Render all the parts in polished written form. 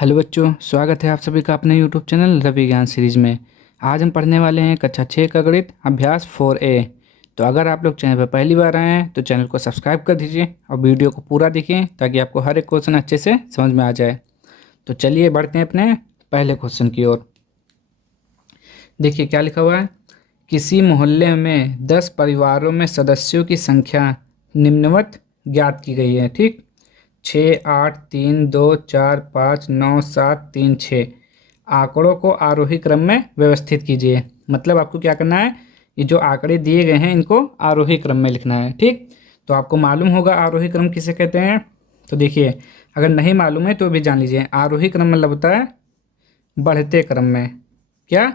Hello बच्चों, स्वागत है आप सभी का अपने यूट्यूब चैनल रवि ज्ञान सीरीज में। आज हम पढ़ने वाले हैं कक्षा 6 का गणित अभ्यास 4A। तो अगर आप लोग चैनल पर पहली बार आए हैं तो चैनल को सब्सक्राइब कर दीजिए और वीडियो को पूरा देखिए ताकि आपको हर एक क्वेश्चन अच्छे से समझ में आ जाए। तो चलिए बढ़ते हैं अपने पहले क्वेश्चन की ओर। देखिए क्या लिखा हुआ है। किसी मोहल्ले में 10 परिवारों में सदस्यों की संख्या निम्नवत ज्ञात की गई है। ठीक, 6, 8, 3, 2, 4, 5, 9, 7, 3, 6 आंकड़ों को आरोही क्रम में व्यवस्थित कीजिए। मतलब आपको क्या करना है, ये जो आंकड़े दिए गए हैं इनको आरोही क्रम में लिखना है। ठीक, तो आपको मालूम होगा आरोही क्रम किसे कहते हैं। तो देखिए, अगर नहीं मालूम है तो भी जान लीजिए। आरोही क्रम मतलब होता है बढ़ते क्रम में। क्या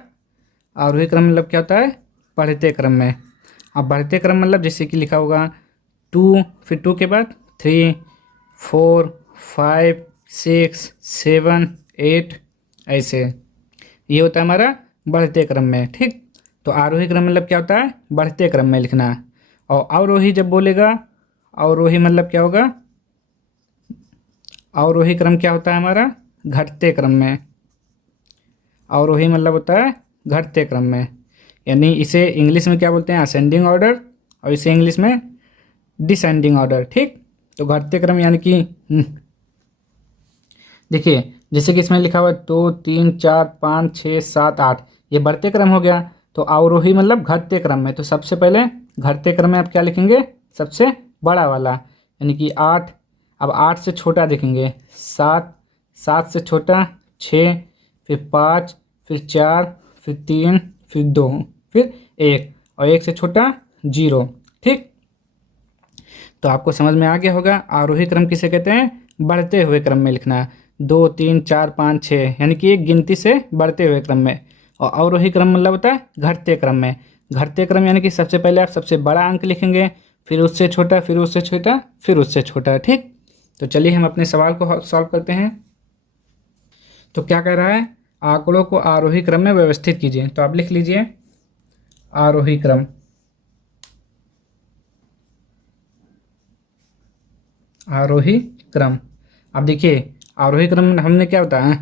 आरोही क्रम मतलब क्या होता है? बढ़ते क्रम में। अब बढ़ते क्रम मतलब जैसे कि लिखा होगा 2, फिर 2 के बाद 3, 4, 5, 6, 7, 8, ऐसे। ये होता है हमारा बढ़ते क्रम में। ठीक, तो आरोही क्रम मतलब क्या होता है? बढ़ते क्रम में लिखना। और अवरोही जब बोलेगा, अवरोही मतलब क्या होगा? अवरोही क्रम क्या होता है हमारा? घटते क्रम में। अवरोही मतलब होता है घटते क्रम में, यानी इसे इंग्लिश में क्या बोलते हैं? असेंडिंग ऑर्डर, और इसे इंग्लिश में डिसेंडिंग ऑर्डर। ठीक, तो घटते क्रम यानी कि देखिए जैसे कि इसमें लिखा हुआ है 2, 3, 4, 5, 6, 7, 8, ये बढ़ते क्रम हो गया। तो अवरोही मतलब घटते क्रम में। तो सबसे पहले घटते क्रम में आप क्या लिखेंगे? सबसे बड़ा वाला, यानी कि 8। अब 8 से छोटा देखेंगे 7, 7 से छोटा 6, फिर 5, फिर 4, फिर 3, फिर 2, फिर 1, और 1 से छोटा 0। ठीक, तो आपको समझ में आ गया होगा आरोही क्रम किसे कहते हैं? बढ़ते हुए क्रम में लिखना। 2, 3, 4, 5, 6 यानी कि एक गिनती से बढ़ते हुए क्रम में। और अवरोही क्रम मतलब होता है घटते क्रम में। घटते क्रम यानी कि सबसे पहले आप सबसे बड़ा अंक लिखेंगे, फिर उससे छोटा, फिर उससे छोटा, फिर उससे छोटा। ठीक, तो चलिए हम अपने सवाल को सॉल्व करते हैं। तो क्या कह रहा है? आंकड़ों को आरोही क्रम में व्यवस्थित कीजिए। तो आप लिख लीजिए आरोही क्रम। आरोही क्रम। अब देखिए आरोही क्रम में हमने क्या बताया?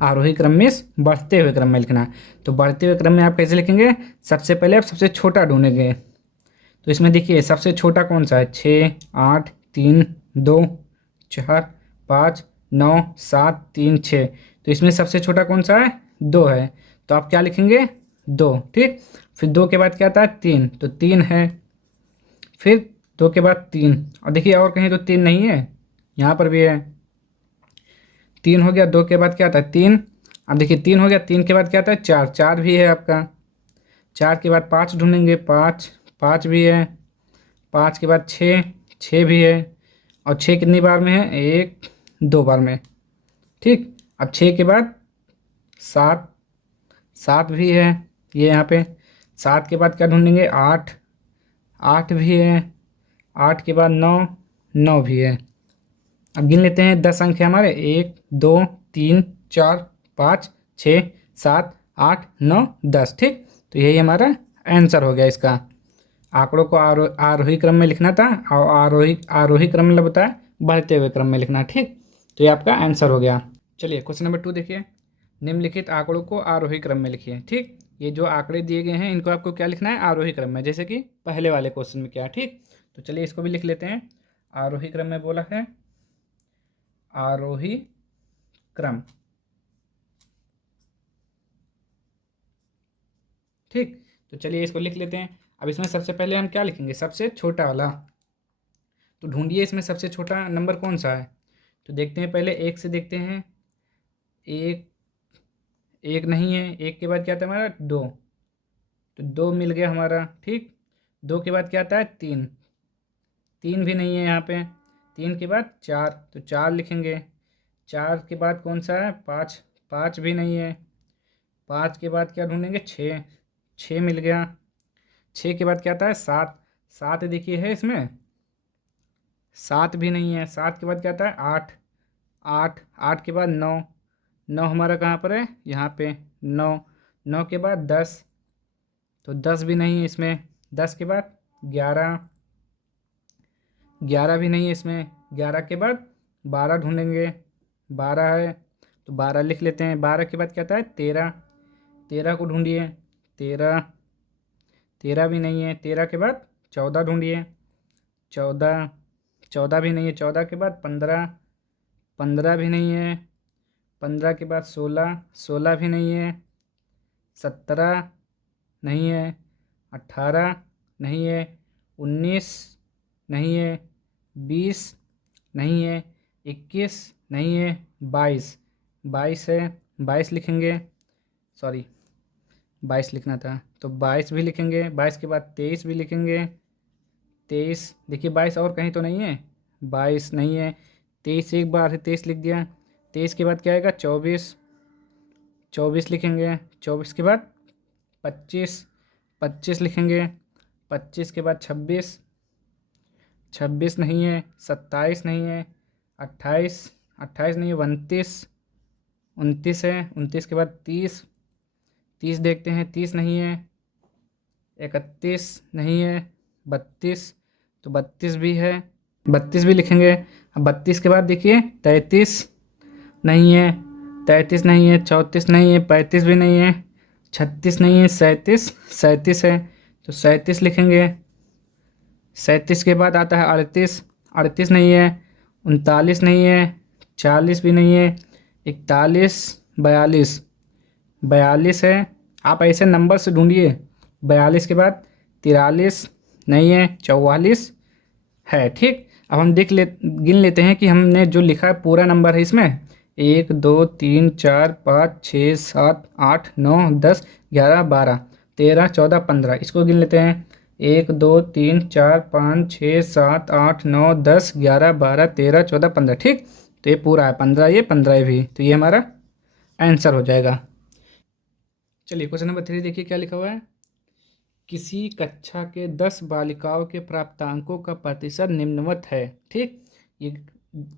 आरोही क्रम में बढ़ते हुए क्रम में लिखना। तो बढ़ते हुए क्रम में आप कैसे लिखेंगे? सबसे पहले आप सबसे छोटा ढूंढेंगे। तो इसमें देखिए सबसे छोटा कौन सा है? 6, 8, 3, 2, 4, 5, 9, 7, 3, 6। तो इसमें सबसे छोटा कौन सा है? 2 है। तो आप क्या लिखेंगे? 2। ठीक, फिर 2 के बाद क्या आता है? 3, तो 3 है। फिर 2 के बाद 3, और देखिए और कहीं तो 3 नहीं है, यहाँ पर भी है। 3 हो गया, 2 के बाद क्या आता है? 3। अब देखिए 3 हो गया, 3 के बाद क्या आता है? 4, 4 भी है आपका। 4 के बाद 5 ढूंढेंगे, 5, 5 भी है। 5 के बाद 6, 6 भी है। और 6 कितनी बार में है? 1, 2 बार में। ठीक, अब 6 के बाद 7, 7 भी है ये यहाँ पे। 7 के बाद क्या ढूंढेंगे? 8, 8 भी है। 8 के बाद 9, 9 भी है। अब गिन लेते हैं 10 अंक है हमारे। 1, 2, 3, 4, 5, 6, 7, 8, 9, 10। ठीक, तो यही हमारा आंसर हो गया इसका। आंकड़ों को आरोही क्रम में लिखना था, और आरोही आरोही क्रम मतलब होता है बढ़ते हुए क्रम में लिखना। ठीक, तो ये आपका आंसर हो गया। चलिए क्वेश्चन नंबर 2 देखिए। निम्नलिखित आंकड़ों को आरोही क्रम में लिखिए। ठीक, ये जो आंकड़े दिए गए हैं इनको आपको क्या लिखना है? आरोही क्रम में, जैसे कि पहले वाले क्वेश्चन में क्या। ठीक, तो चलिए इसको भी लिख लेते हैं। आरोही क्रम में बोला है, आरोही क्रम। ठीक, तो चलिए इसको लिख लेते हैं। अब इसमें सबसे पहले हम क्या लिखेंगे? सबसे छोटा वाला। तो ढूंढिए इसमें सबसे छोटा नंबर कौन सा है। तो देखते हैं, पहले 1 से देखते हैं। 1, 1 नहीं है। 1 के बाद क्या आता है हमारा? 2, तो 2 मिल गया हमारा। ठीक, 2 के बाद क्या आता है? 3, 3 भी नहीं है यहाँ पे। 3 के बाद 4, तो 4 लिखेंगे। 4 के बाद कौन सा है? 5, 5 भी नहीं है। 5 के बाद क्या ढूंढेंगे? 6, 6 मिल गया। 6 के बाद क्या आता है? 7, 7 देखिए है इसमें। 7 भी नहीं है। 7 के बाद क्या आता है? 8, 8, 8 के बाद 9, 9 हमारा कहाँ पर है? यहाँ पे 9, 9 के बाद 10, तो 10 भी नहीं है इसमें। 10 के बाद 11, 11 भी नहीं है इसमें। 11 के बाद 12 ढूंढेंगे। 12 है तो 12 लिख लेते हैं। 12 के बाद क्या आता है 13, 13 को ढूंढिए। 13, 13 भी नहीं है। 13 के बाद 14 ढूंढिए। 14, 14 भी नहीं है। 14 के बाद 15, 15 भी नहीं है। 15 के बाद 16, 16 भी नहीं है। 17 नहीं है। 18 नहीं है। 19 नहीं है। 20 नहीं है। 21 नहीं है। 22, 22 है। 22 लिखेंगे, सॉरी 22 लिखना था तो 22 भी लिखेंगे। 22 के बाद 23 भी लिखेंगे। 23 देखिए 22 और कहीं तो नहीं है। 22 नहीं है। 23 एक बार है, 23 लिख दिया। 23 के बाद क्या आएगा 24, 24 लिखेंगे। 24 के बाद 25, 25 लिखेंगे। 25 के बाद 26, 26 नहीं है। 27 नहीं है। 28, 28 नहीं है। 29, 29 है। 29 के बाद 30, 30 देखते हैं। 30 नहीं है। 31 नहीं है। 32 तो 32 भी है। 32 भी लिखेंगे। अब 32 के बाद देखिए 33 नहीं है। 33 नहीं है। 34 नहीं है। 35 भी नहीं है। 36 नहीं है। 37, 37 है तो 37 लिखेंगे। 37 के बाद आता है 38, 38 नहीं है। 39 नहीं है। 40 भी नहीं है। 41, 42, 42 है। आप ऐसे नंबर से ढूंढिए। 42 के बाद 43 नहीं है। 44 है। ठीक, अब हम गिन लेते हैं कि हमने जो लिखा है पूरा नंबर है इसमें। 1 2 3 4 5 6 7 8 9 10 11 12 13 14 15, इसको गिन लेते हैं। 1 2 3 4 5 6 7 8 9 10 11 12 13 14 15। ठीक, तो ये पूरा है 15, ये 15 भी, तो ये हमारा आंसर हो जाएगा। चलिए क्वेश्चन नंबर 3 देखिए क्या लिखा हुआ है। किसी कक्षा के 10 बालिकाओं के प्राप्तांकों का प्रतिशत निम्नवत है। ठीक, ये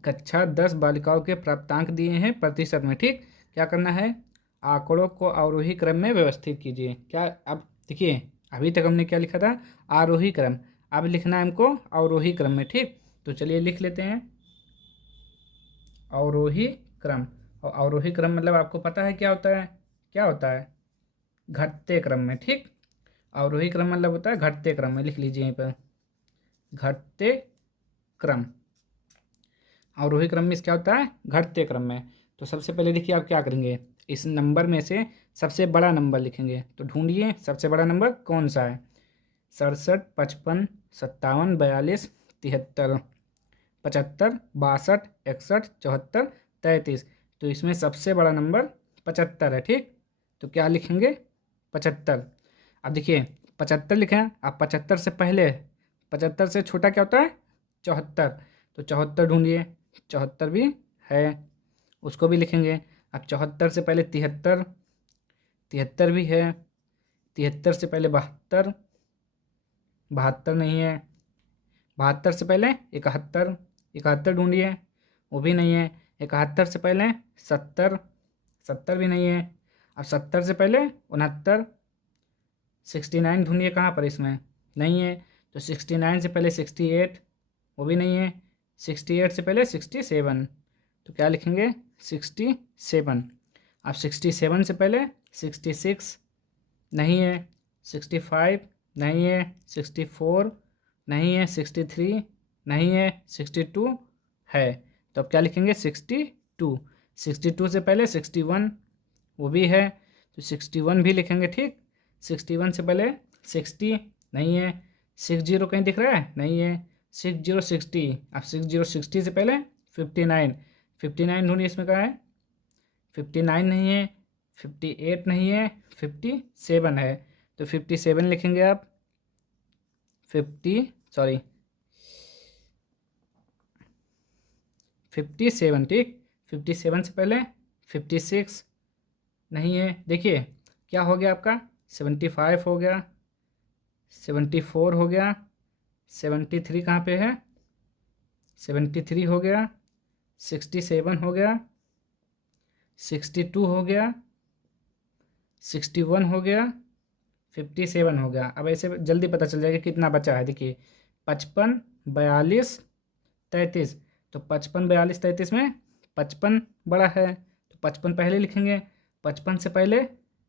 कक्षा 10 बालिकाओं के प्राप्तांक दिए हैं प्रतिशत में। ठीक, क्या करना है, आंकड़ों को आरोही क्रम में व्यवस्थित कीजिए। क्या, अब देखिए अभी तक हमने क्या लिखा था, आरोही क्रम, अब लिखना है हमको अवरोही क्रम में। ठीक, तो चलिए लिख लेते हैं अवरोही क्रम। और अवरोही क्रम मतलब आपको पता है क्या होता है, क्या होता है, घटते क्रम में। ठीक, अवरोही क्रम मतलब होता है घटते क्रम में, लिख लीजिए यहीं पर घटते क्रम। अवरोही क्रम में क्या होता है, घटते क्रम में। तो सबसे पहले देखिए आप क्या करेंगे, इस नंबर में से सबसे बड़ा नंबर लिखेंगे। तो ढूंढिए सबसे बड़ा नंबर कौन सा है। 67, 55, 57, 42, 73, 75, 62, 61, 74, 33। तो इसमें सबसे बड़ा नंबर 75 है। ठीक, तो क्या लिखेंगे 75। अब देखिए 75 लिखे हैं, अब 75 से पहले, 75 से छोटा क्या होता है 74, तो 74 ढूंढिए। 74 भी है, उसको भी लिखेंगे। अब 74 से पहले 73, 73 भी है। 73 से पहले 72, 72 नहीं है। 72 से पहले 71, 71 ढूंढिए, वो भी नहीं है। 71 से पहले 70, 70 भी नहीं है। अब 70 से पहले 69, 69 ढूंढिए कहाँ पर, इसमें नहीं है। तो 69 से पहले 68, वो भी नहीं है। 68 से पहले 67, तो क्या लिखेंगे 67। अब 67 से पहले 66 नहीं है। 65 नहीं है। 64 नहीं है। 63 नहीं है। 62 है। तो अब क्या लिखेंगे 62। 62 से पहले 61, वो भी है, तो 61 भी लिखेंगे। ठीक, 61 से पहले 60 नहीं है। 60 कहीं दिख रहा है, नहीं है। 60 60, अब 60 60 से पहले 59, 59 ढूंढिए इसमें कहाँ है। 59 नहीं है। 58 नहीं है। 57 है, तो 57 लिखेंगे आप। 50, 57। ठीक, 57 से पहले 56 नहीं है। देखिए क्या हो गया आपका, 75 हो गया, 74 हो गया, 73 कहाँ पे है, 73 हो गया, 67 हो गया, 62 हो गया, 61 हो गया, 57 हो गया। अब ऐसे जल्दी पता चल जाएगा कितना बचा है। देखिए 55, 42, 33, तो 55, 42, 33 में 55 बड़ा है, तो 55 पहले लिखेंगे। 55 से पहले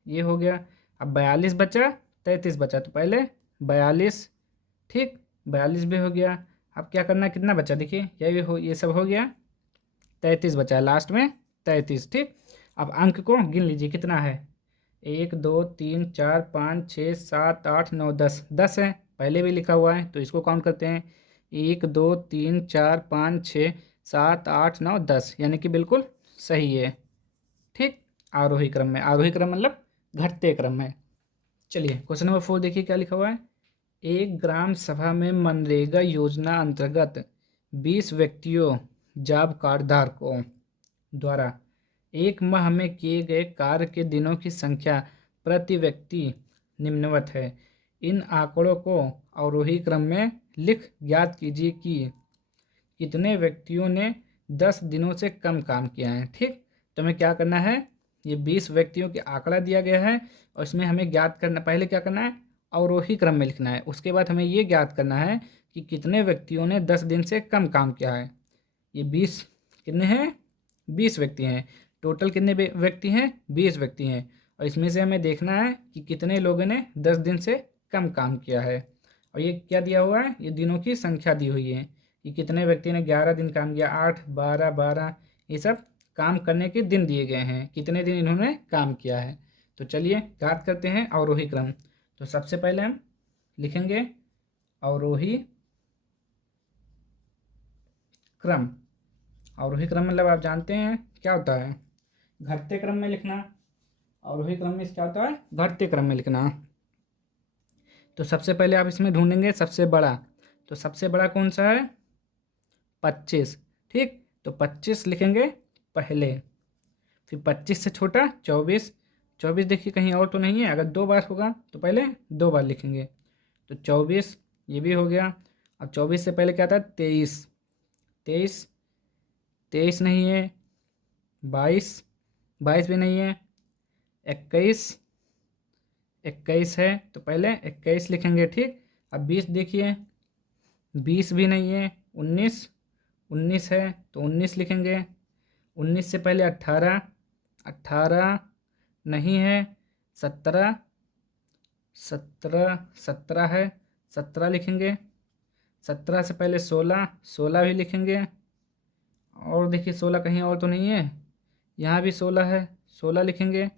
ये हो गया। अब 42 बचा, 33 बचा, तो पहले 42, ठीक, 42 भी हो गया। अब क्या करना है, कितना बचा देखिए, ये सब हो गया, 33 बचा है लास्ट में, 33, ठीक। अब अंक को गिन लीजिए कितना है, 1 2 3 4 5 6 7 8 9 10, 10 है, पहले भी लिखा हुआ है तो इसको काउंट करते हैं, 1 2 3 4 5 6 7 8 9 10, यानी कि बिल्कुल सही है, ठीक। आरोही क्रम में, आरोही क्रम मतलब घटते क्रम में। चलिए क्वेश्चन नंबर 4 देखिए क्या लिखा हुआ है। एक ग्राम सभा में मनरेगा योजना अंतर्गत 20 व्यक्तियों जॉब कार्डधारकों द्वारा एक माह में किए गए कार्य के दिनों की संख्या प्रति व्यक्ति निम्नवत है। इन आंकड़ों को अवरोही क्रम में लिख ज्ञात कीजिए कि कितने व्यक्तियों ने 10 दिनों से कम काम किया है, ठीक। तो हमें क्या करना है, ये 20 व्यक्तियों के आंकड़ा दिया गया है और इसमें हमें ज्ञात करना, पहले क्या करना है, अवरोही क्रम में लिखना है। उसके बाद हमें ये ज्ञात करना है कि कितने व्यक्तियों ने 10 दिन से कम काम किया है। ये 20 कितने हैं, 20 व्यक्ति हैं। टोटल कितने व्यक्ति हैं, 20 व्यक्ति हैं। और इसमें से हमें देखना है कि कितने लोगों ने 10 दिन से कम काम किया है। और ये क्या दिया हुआ है, ये दिनों की संख्या दी हुई है कि कितने व्यक्ति ने 11 दिन काम किया, 8 12 12, ये सब काम करने के दिन दिए गए हैं, कितने दिन इन्होंने काम किया है। तो चलिए ज्ञात करते हैं अवरोही क्रम। तो सबसे पहले हम लिखेंगे अवरोही क्रम। अवरोही क्रम मतलब आप जानते हैं क्या होता है, घटते क्रम में लिखना। अवरोही क्रम में क्या होता है, घटते क्रम में लिखना। तो सबसे पहले आप इसमें ढूंढेंगे सबसे बड़ा, तो सबसे बड़ा कौन सा है, 25, ठीक। तो 25 लिखेंगे पहले, फिर 25 से छोटा 24, 24 देखिए कहीं और तो नहीं है, अगर 2 बार होगा तो पहले 2 बार लिखेंगे, तो 24 ये भी हो गया। अब 24 से पहले क्या था, 23, 23, 23 नहीं है, 22, 22 भी नहीं है, 21, 21 है तो पहले 21 लिखेंगे, ठीक। अब 20 देखिए, 20 भी नहीं है, 19, 19 है तो 19 लिखेंगे। 19 से पहले 18, 18 नहीं है, 17, 17, 17 है, 17 लिखेंगे। 17 से पहले 16, 16 भी लिखेंगे। और देखिए 16 कहीं और तो नहीं है, यहाँ भी 16 है, 16 लिखेंगे।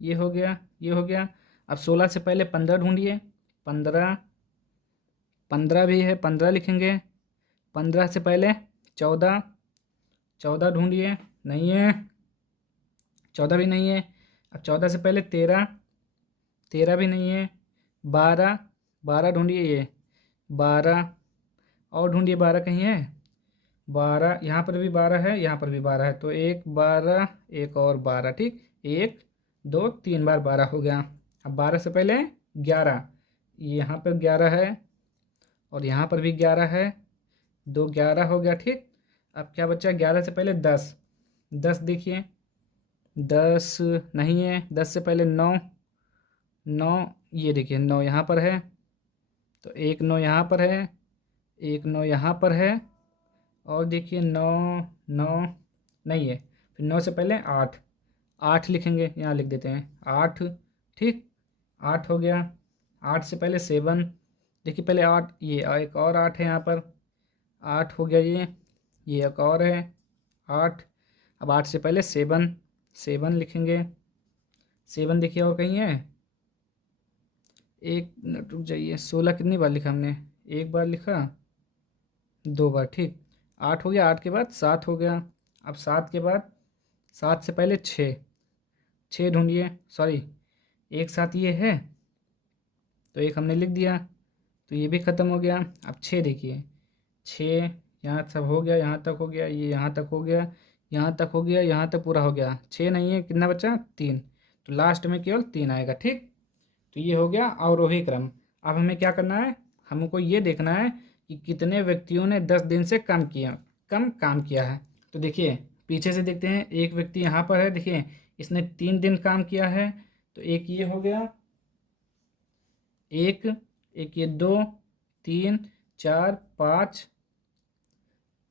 ये हो गया, ये हो गया। अब 16 से पहले 15 ढूंढिए, 15, 15 भी है, 15 लिखेंगे। 15 से पहले 14, 14 ढूंढिए, नहीं है, 14 भी नहीं है। अब 14 से पहले 13, 13 भी नहीं है। 12, 12 ढूंढिए, ये 12 और ढूंढिए, 12 कहीं है, 12 यहाँ पर भी 12 है, यहाँ पर भी 12 है, तो एक 12 एक और 12, ठीक। 1 2 3 बार 12 हो गया। अब 12 से पहले 11, यहाँ पर 11 है और यहाँ पर भी 11 है, 2 11 हो गया, ठीक। अब क्या बचा, 11 से पहले 10, 10 देखिए, 10 नहीं है। 10 से पहले 9, 9 ये देखिए 9 यहाँ पर है, तो एक 9 यहाँ पर है, एक 9 यहाँ पर है, और देखिए 9, 9 नहीं है। फिर 9 से पहले 8, 8 लिखेंगे, यहाँ लिख देते हैं 8, ठीक। 8 हो गया। 8 से पहले 7, देखिए पहले 8, ये एक और 8 है यहाँ पर, 8 हो गया, ये एक और है 8। अब 8 से पहले 7, 7 लिखेंगे। 7 देखिए और कहीं है, एक मिनट रुक जाइए, 16 कितनी बार लिखा हमने, एक बार लिखा, 2 बार, ठीक। 8 हो गया, 8 के बाद 7 हो गया। अब 7 के बाद, 7 से पहले 6, 6 ढूंढिए, सॉरी एक साथ ये है तो एक हमने लिख दिया, तो ये भी ख़त्म हो गया। अब 6 देखिए, 6 यहाँ सब हो गया, यहाँ तक हो गया, ये यहाँ तक हो गया, यहाँ तक हो गया, यहाँ तक पूरा हो गया। 6 नहीं है, कितना बचा, 3, तो लास्ट में केवल 3 आएगा, ठीक। तो ये हो गया अवरोही क्रम। अब हमें क्या करना है, हमको ये देखना है कि कितने व्यक्तियों ने 10 दिन से कम काम किया है। तो देखिए पीछे से देखते हैं, एक व्यक्ति यहाँ पर है, देखिए इसने 3 दिन काम किया है, तो एक ये हो गया, एक एक ये 2 3 4 5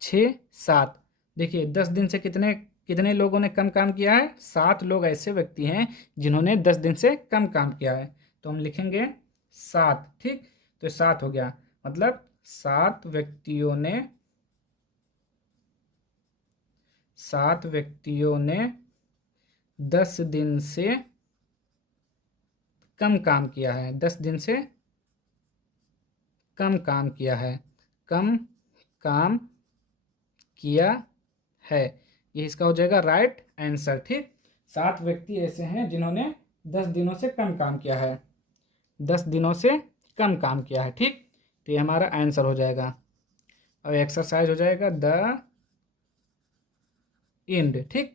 6 7, देखिए 10 दिन से कितने कितने लोगों ने कम काम किया है? 7 लोग ऐसे व्यक्ति हैं जिन्होंने 10 दिन से कम काम किया है। तो हम लिखेंगे 7, ठीक। तो 7 हो गया, मतलब 7 व्यक्तियों ने 10 दिन से कम काम किया है, 10 दिन से कम काम किया है, कम काम किया है। ये इसका हो जाएगा राइट आंसर, ठीक। 7 व्यक्ति ऐसे हैं जिन्होंने 10 दिनों से कम काम किया है, 10 दिनों से कम काम किया है, ठीक। तो ये हमारा आंसर हो जाएगा। अब एक्सरसाइज हो जाएगा द एंड, ठीक।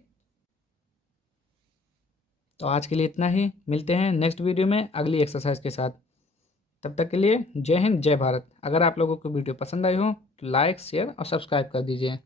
तो आज के लिए इतना ही, मिलते हैं नेक्स्ट वीडियो में अगली एक्सरसाइज के साथ। तब तक के लिए जय हिंद, जय भारत। अगर आप लोगों को वीडियो पसंद आई हो तो लाइक, शेयर और सब्सक्राइब कर दीजिए।